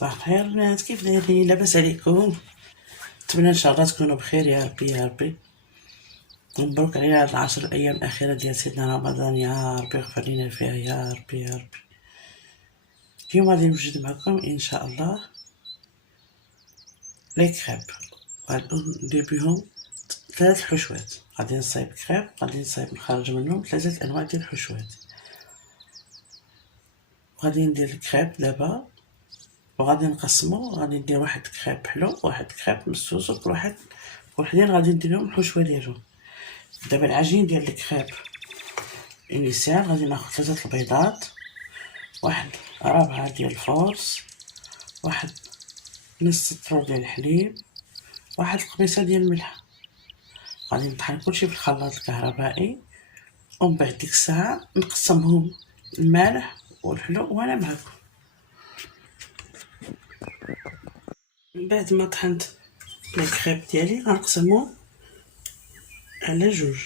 صباح الخير البنات، كيف دايرين؟ لاباس عليكم؟ نتمنى ان شاء الله تكونوا بخير يا ربي يا ربي. مبروك علينا هاد 10 ايام الاخيره ديال سيدنا رمضان، يا ربي اغفر لنا فيها يا ربي يا ربي. اليوم غادي نوجد معكم ان شاء الله لي كريب، ندير بهم 3 حشوات. غادي نصايب كريب، غادي نصايب نخرج منهم 3 انواع ديال الحشوات. غادي ندير الكريب دابا وغادي نقسمو، غادي ندير واحد كريب حلو واحد كريب مسوس، وكل واحد وحدين غادي ندير لهم الحشوه ديالهم. دابا العجين ديال الكريب انيسيال غادي ناخذ 3 البيضات، واحد ربعة ديال الفورص، واحد نص طرو ديال الحليب، واحد قبيصه ديال الملح. غادي نطحن كلشي في الخلاط الكهربائي، ومن بعد ديك الساعه نقسمهم المالح والحلو وانا معكم. من بعد ما طحنت الكريب ديالي غنقسمو على جوج،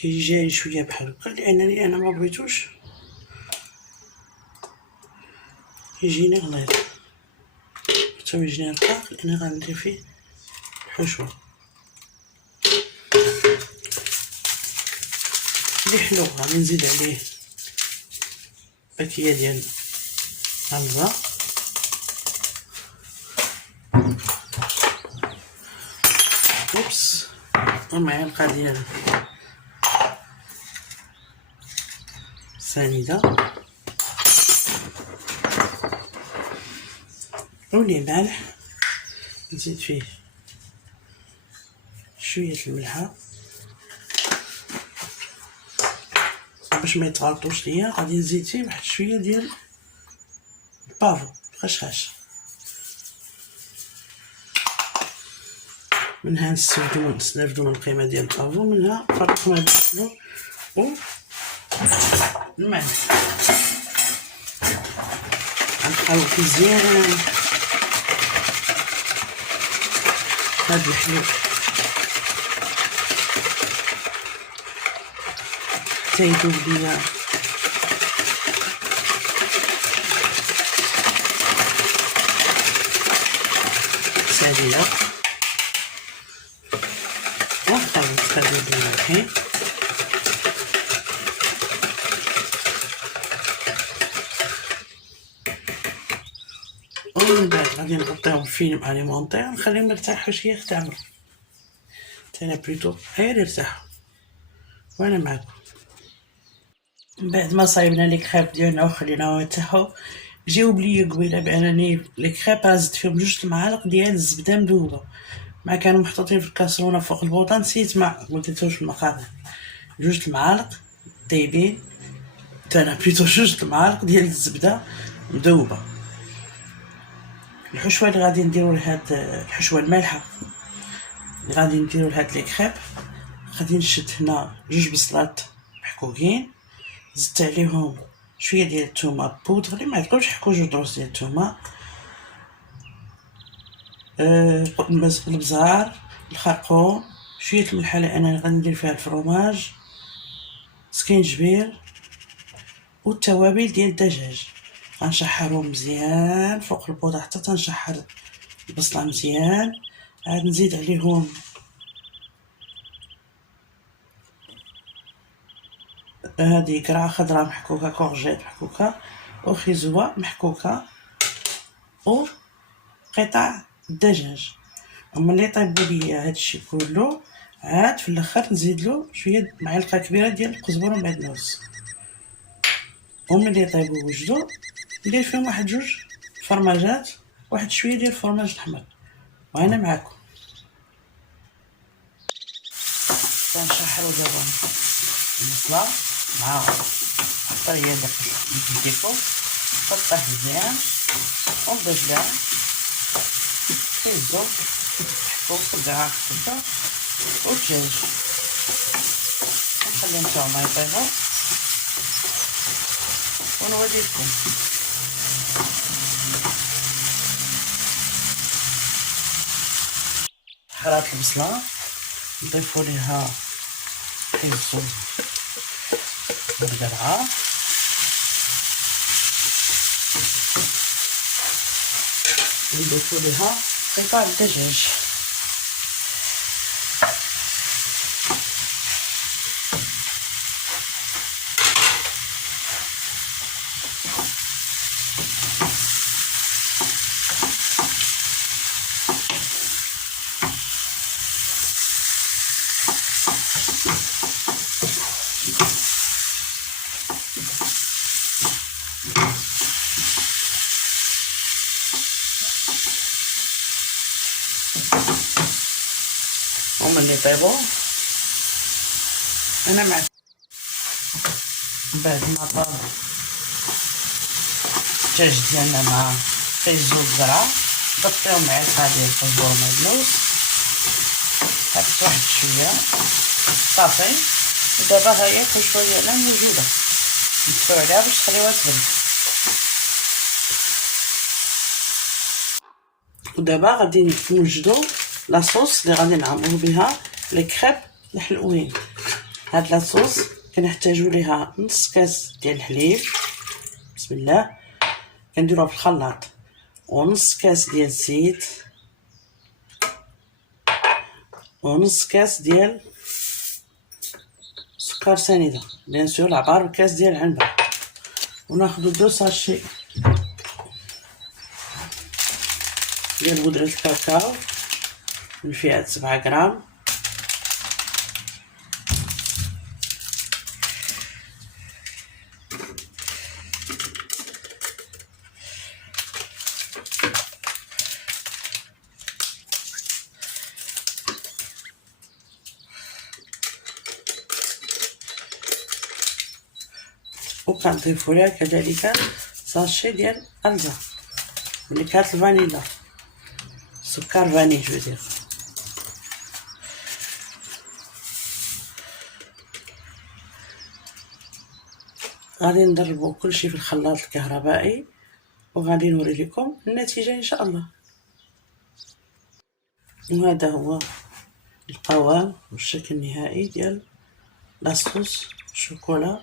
كيجي جاي شويه بحال هكا لانني انا ما بغيتوش يجيني غليظ حتى يجيني رقاق، لان غندير فيه حشوه اللي حلو. غادي نزيد عليه باكيه ديال غلزه، اوبس، ومعلقه ديال سنيده ولي مالح، نزيد فيه شويه الملحه باش ما يتغلطوش ليا. غادي نزيد فيه واحد شويه ديال البافو خشخاش، منها نستافدو من القيمه ديال البافو، منها فرق ما بين و الملح. غنخلط مزيان هاد الحليب حتى يذوب ليا ساليه، ونخلط هادو مالحين. ومن بعد غادي نغطيهم بفيلم اليمونطير نخليهم يرتاحوا شويه حتى عمرو، حتى انا بليتو غير يرتاحوا وانا معكم. من بعد ما صايبنا لي كريب ديالنا وخليناهم يرتاحوا، جاوب ليا قبيله بانني لي كريب زدت فيهم 2 المعالق ديال الزبده مذوبه، ما كانوا محطوطين في الكاسرونه فوق البوطه، نسيت ما درتوش في المقادير. 2 المعالق طايبين، انا بليتو 2 المعالق ديال الزبده مذوبه. الحشوه اللي غادي نديرو لهاد الحشوه المالحه اللي غادي نديرو لهاد لي كريب، غادي نشد هنا 2 بصلات محكوكين، زدت عليهم شويه ديال الثومه بودغ اللي ما عندكمش حكوا 2 دروس ديال الثومه، البزار، الخرقوم، شويه الملحه لان غندير فيها الفرomاج، سكينجبير، والتوابل ديال الدجاج. غنشحرهم مزيان فوق البوطه حتى تنشحر البصله مزيان. عاد نزيد عليهم هذه قرعه خضراء محكوكه، كورجيت محكوكه، وخيزوه محكوكه، وقطع الدجاج. وملي طيبوا لي هادشي كله، عاد في الاخر نزيدلو شويه معلقه كبيره ديال القزبر والمعدنوس. وملي طيبوا وجدوا ندير فيهم واحد 2 فرماجات، واحد شويه ديال الفرماج الاحمر، وانا معاكم. كنشحروا دابا البصله مع حتى هي داك الديكو كطيح مزيان، ونبدا كاع كيزو محكوك كاع خفيفه، والدجاج نخليهم حتى هما يطيبوا ونوريكم. حرات البصله نضيفوا ليها خيزو والقرعه، ونضيفو ليها قطع الدجاج. وملي يطيبو انا مع بعد ما طاب الدجاج ديالنا مع خيزو الزرعه غطيو معلقه ديال القزبر مهلوس، حطيت واحد شويه صافي. ودابا ها هي الحشوه ديالنا موجوده، نطفيو عليها باش تخليوها تغلي. ودابا غادي نوجدو لاصوص اللي غادي نعمرو بها لي كريب الحلوين. هاد لاصوص كنحتاجو ليها نص كاس ديال الحليب، بسم الله، كنديروها في الخلاط، ونص كاس ديال الزيت، ونص كاس ديال سكر سنيده بيان سور عباره بكاس ديال العنبه، وناخذ 2 ساشي ديال بودره الكاكاو من فئه 7 غرام، وكنضيفو ليها كذلك ساشي ديال الزا من كات الفانيلا، سكر فاني جو دير. غادي نضربو كلشي في الخلاط الكهربائي وغادي نوري لكم النتيجه ان شاء الله. وهذا هو القوام والشكل النهائي ديال لاصوص الشوكولا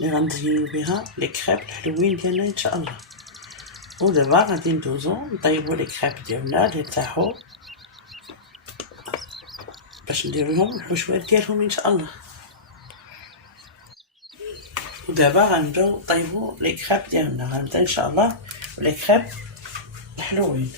اللي غنزينو بها لي كريب الحلوين ديالنا ان شاء الله. ودابا غادي ندوزو نطيبو لي كريب ديالنا اللي ارتاحو باش نديرو لهم الحشوات ديالهم ان شاء الله. ودابا غنبداو نطيبو لي كريب ديالنا، غنبدا ان شاء الله لي كريب الحلوين.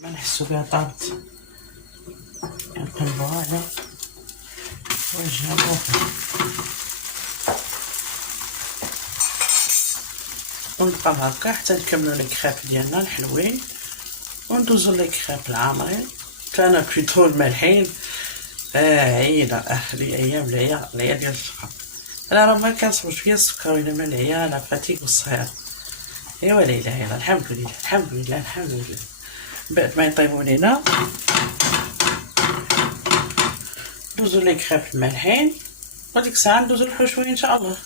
ما نحسو بها طابت كنقلبوها على وجهها بوحدها ونبقاو هكا حتى نكملو لي كريب ديالنا الحلوين وندوزو لي كريب العامرين. كان بلوتو المالحين عيله لي ايام العيا ديال الشقه. انا راه ما كنصبر شويه السكر الا ما العيا لا فاتيك والصهير. ايوا لا اله الا الله، الحمد لله الحمد لله الحمد لله. بعد ما يطيبوا لينا ندوزو لي كريب المالحين وديك الساعه ندوزو الحشوه ان شاء الله.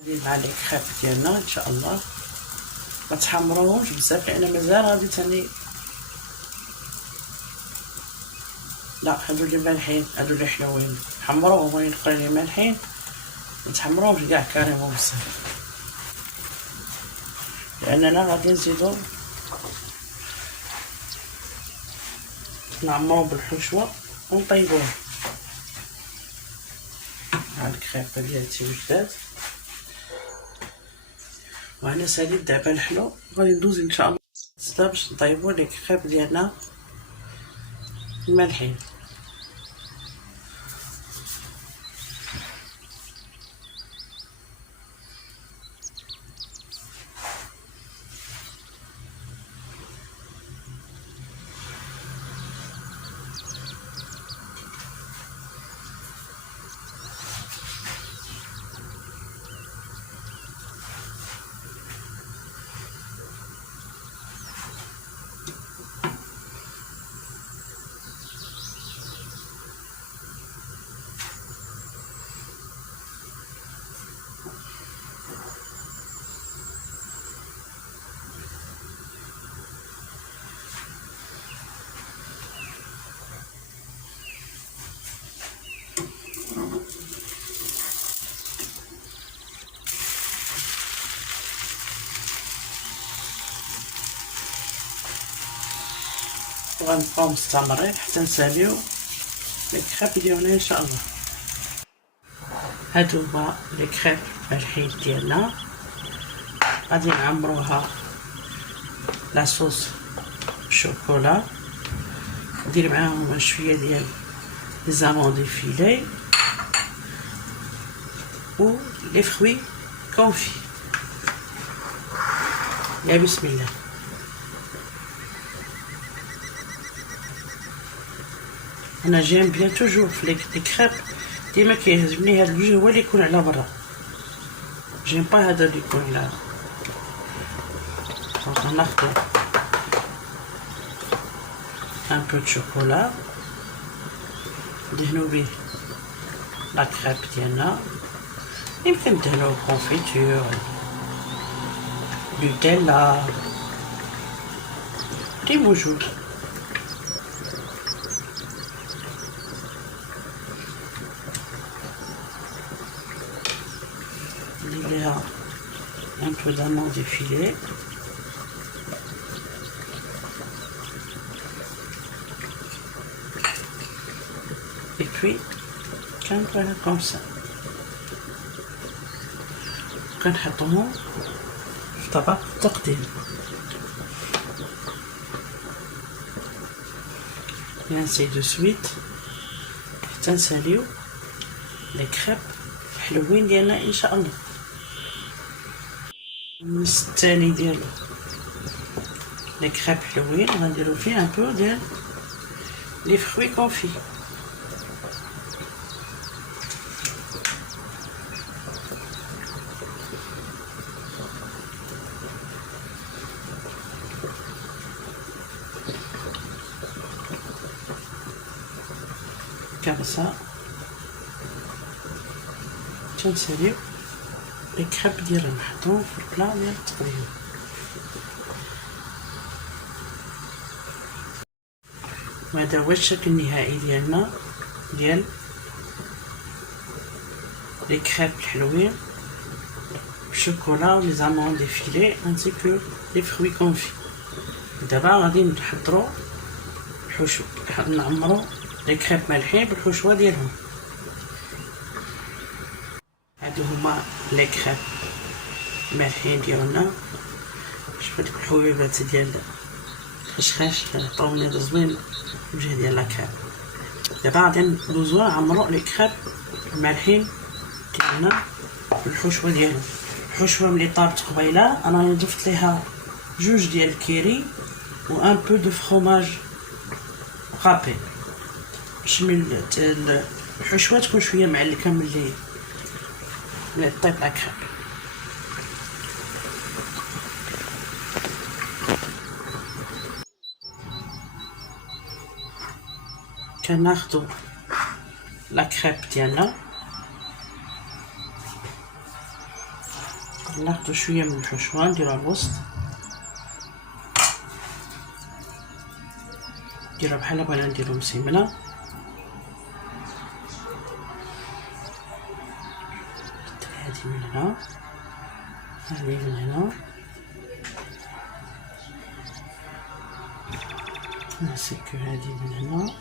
غادي مع لي كريب ديالنا ان شاء الله ما تحمروهمش بزاف لان مازال غادي تاني، لا هادو اللي مالحين هادو اللي حلوين حمروهم، وين الاخرين اللي مالحين ما تحمروهمش كاع كاريمون بزاف، لاننا غادي نزيدو نعمرو بالحشوه ونطيبوه. هاد الكريب ديالتي وجدات وانا ساليت دابا الحلو. غادي ندوز ان شاء الله باش نطيبو لي كريب ديالنا المالحين. وغنبقاو مستمرين حتى نساليو لي كريب ديالنا ان شاء الله. هادو هما لي كريب مالحين ديالنا، غادي نعمروها لاصوص شوكولا، ندير معاهم شويه ديال لي زاموند فيلي و لي فروي كونفي. يا بسم الله. انا جيم بيان توجور في لي كريب ديما كيعجبني هاد الوجه هو اللي يكون على برا، جيم با هذا اللي يكون على. دونك ناخدو ان بو دو شوكولا ندهنو بيه لا كريب ديالنا، يمكن ندهنو كونفيتور نوتيلا اللي موجود. ندير ليها ان بو d'amande effilée et puis كنبغيها كوم سا. كنحطوهم في طبق التقديم. et ainsi de suite حتى نساليو لي كريب حلوين ديالنا ان شاء الله. النص الثاني ديال لي كريب حلوين غنديرو فيه ان بو ديال لي فروي كونفي. comme ça تنساليو لي كريب ديالنا نحطوهم في البلا ديال التقديم. وهذا هو الشكل النهائي ديالنا ديال لي كريب الحلوين بالشوكولا و لي زاموند فيلي انسي كو لي فروي كونفي. دابا غادي نحضروا الحشو، نعمروا لي كريب مالحين بالحشوه ديالهم. هادو هما لي كريب مالحين ديالنا. شوفوا ديك الحبيبات ديال الخشخاش عطاوني هذا زوين الوجه ديال لا كريب. دابا غادي ندوزو نعمرو لي كريب مالحين ديالنا بالحشوه ديالهم. الحشوه ملي طابت قبيله انا ضفت ليها جوج ديال الكيري و ان بو دو فروماج غابي باش الحشوه تكون شويه معلكه ملي طيب لا كريب. كناخدو لا كريب ديالنا، ناخدو شويه من الحشوه نديروها الوسط، نديروها بحال بغينا نديرو مسيمنه. هادي من هنا، هادي من هنا، نسكو هادي من هنا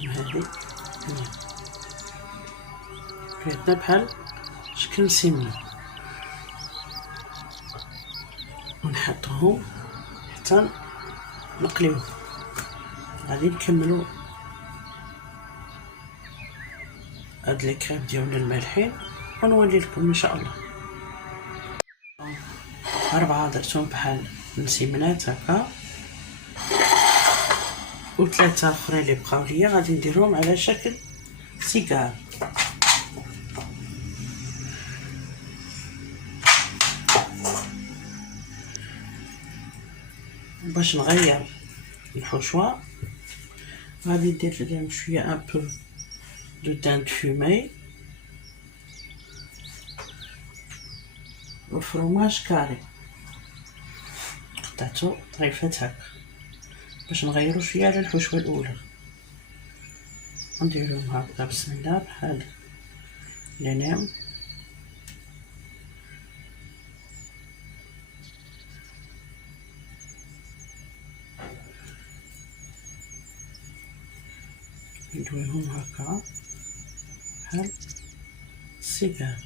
وهادي من هنا. كيعطينا بحال شكل مسيمنه، ونحطوهم حتى نقليوهم. غادي نكملو هاد لي كريب ديالنا المالحين ونولي لكم ان شاء الله. 4 درتهم بحال مسيمنات هكا، و 3 اخرين اللي بقاو ليا غادي نديرهم على شكل سيجار. باش نغير الحشوه غادي ندير لهم شويه ان بو دو تانت فومي و فروماج كاري، قطعتو طريفات هكا باش نغيرو شويه على الحشوه الاولى. نديرهم هكا بسم الله بحال لينيم. ندويهم هكا بحال السيجار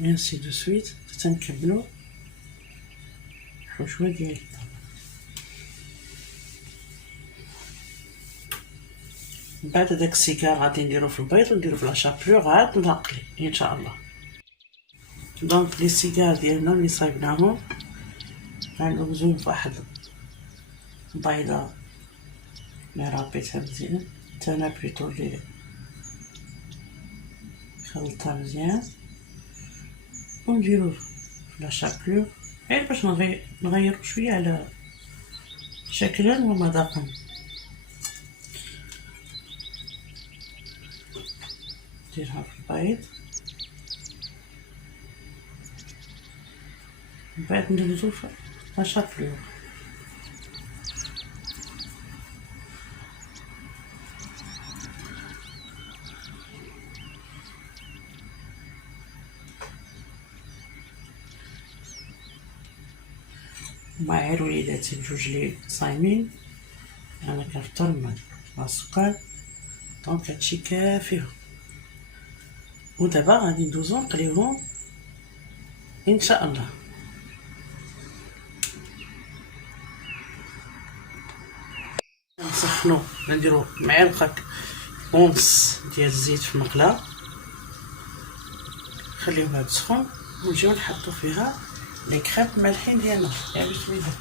انسي دو سويت تنكملو الحشوة ديال الطبق. من بعد هداك السيجار غادي نديرو في البيض ونديرو في لاشابلور عاد نقلي ان شاء الله. دونك لي سيجار ديالنا اللي صايبناهم غنوزوهم في واحد البيضة اللي رابيتها مزيان، تانا بليطو اللي خلطتها مزيان، ونديرو في لاشابلور غير باش نغيرو شوية على شكلا ومذاقا. نديرها في البيض، من بعد ندوزو في لاشابلور. مع عير وليداتي بجوج لي صايمين، انا كنفطر مع السكر، دونك هادشي كافيهم. ودابا غادي ندوزو نقليوهم ان شاء الله. نسخنو نديرو معلقه ونص ديال الزيت في المقله، نخليوها تسخن ونجيو نحطو فيها لي كريم مالحين ديالنا. يا بسم الله.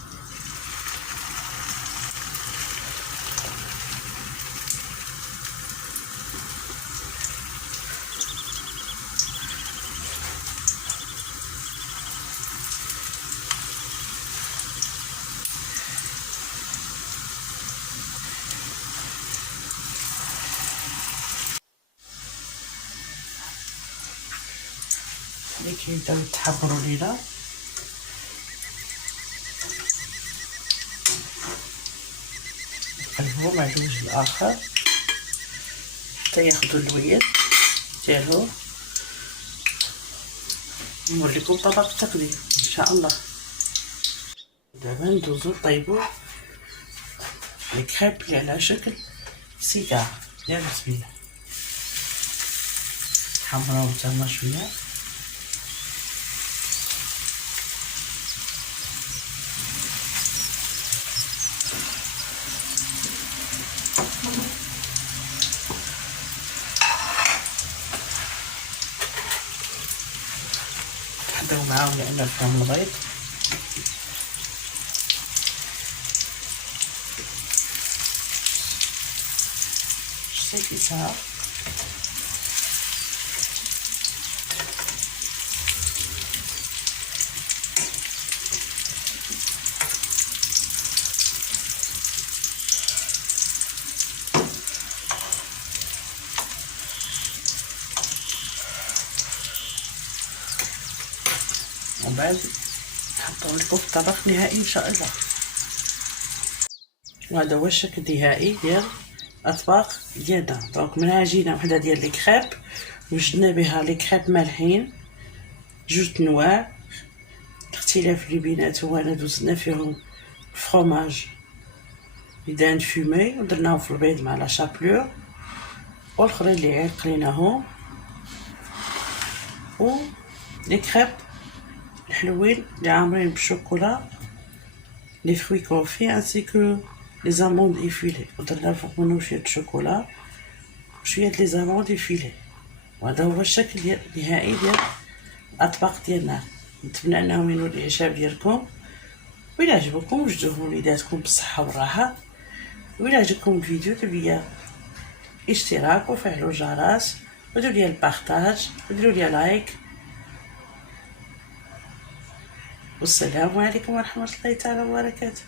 اللي كيبداو يتحمروا لينا نقلبوهم على الوجه الاخر حتى ياخدوا اللويد ديالهم. نوريكم طبق التقديم ان شاء الله. دابا ندوزو طيبو لي كريب اللي على شكل سيجار. يا بسم الله. حمراو تما شويه، تحضروا معاهم لان فيهم البيض. صافي ساعه ومن بعد نحطو لكم في الطبق النهائي ان شاء الله. وهذا هو الشكل النهائي ديال الاطباق ديالنا. دونك من عجينه وحده ديال لي كريب وجدنا بها لي كريب مالحين جوج انواع. الاختلاف اللي بيناتهم انا دوزنا فيهم الفرomاج دان فومي ودرناهم في البيض مع لا شابلور، والاخرين اللي عير قليناهم، و لي كريب الحلوين اللي عامرين بالشوكولا، لي فروي كونفي انسي كو لي زاموند ايفيلي، ودرنا فوق منهم شويه الشوكولا وشويه لي زاموند ايفيلي. وهذا هو الشكل النهائي ديال الاطباق ديالنا. نتمنى انهم ينولوا الاعجاب ديالكم، وإلا عجبكم وجدوهم وليداتكم بالصحه والراحه. وإلا عجبكم الفيديو ديروا ليا اشتراك وفعلوا الجرس وديروا ليا البارطاج وديروا ليا لايك. والسلام عليكم ورحمه الله تعالى وبركاته.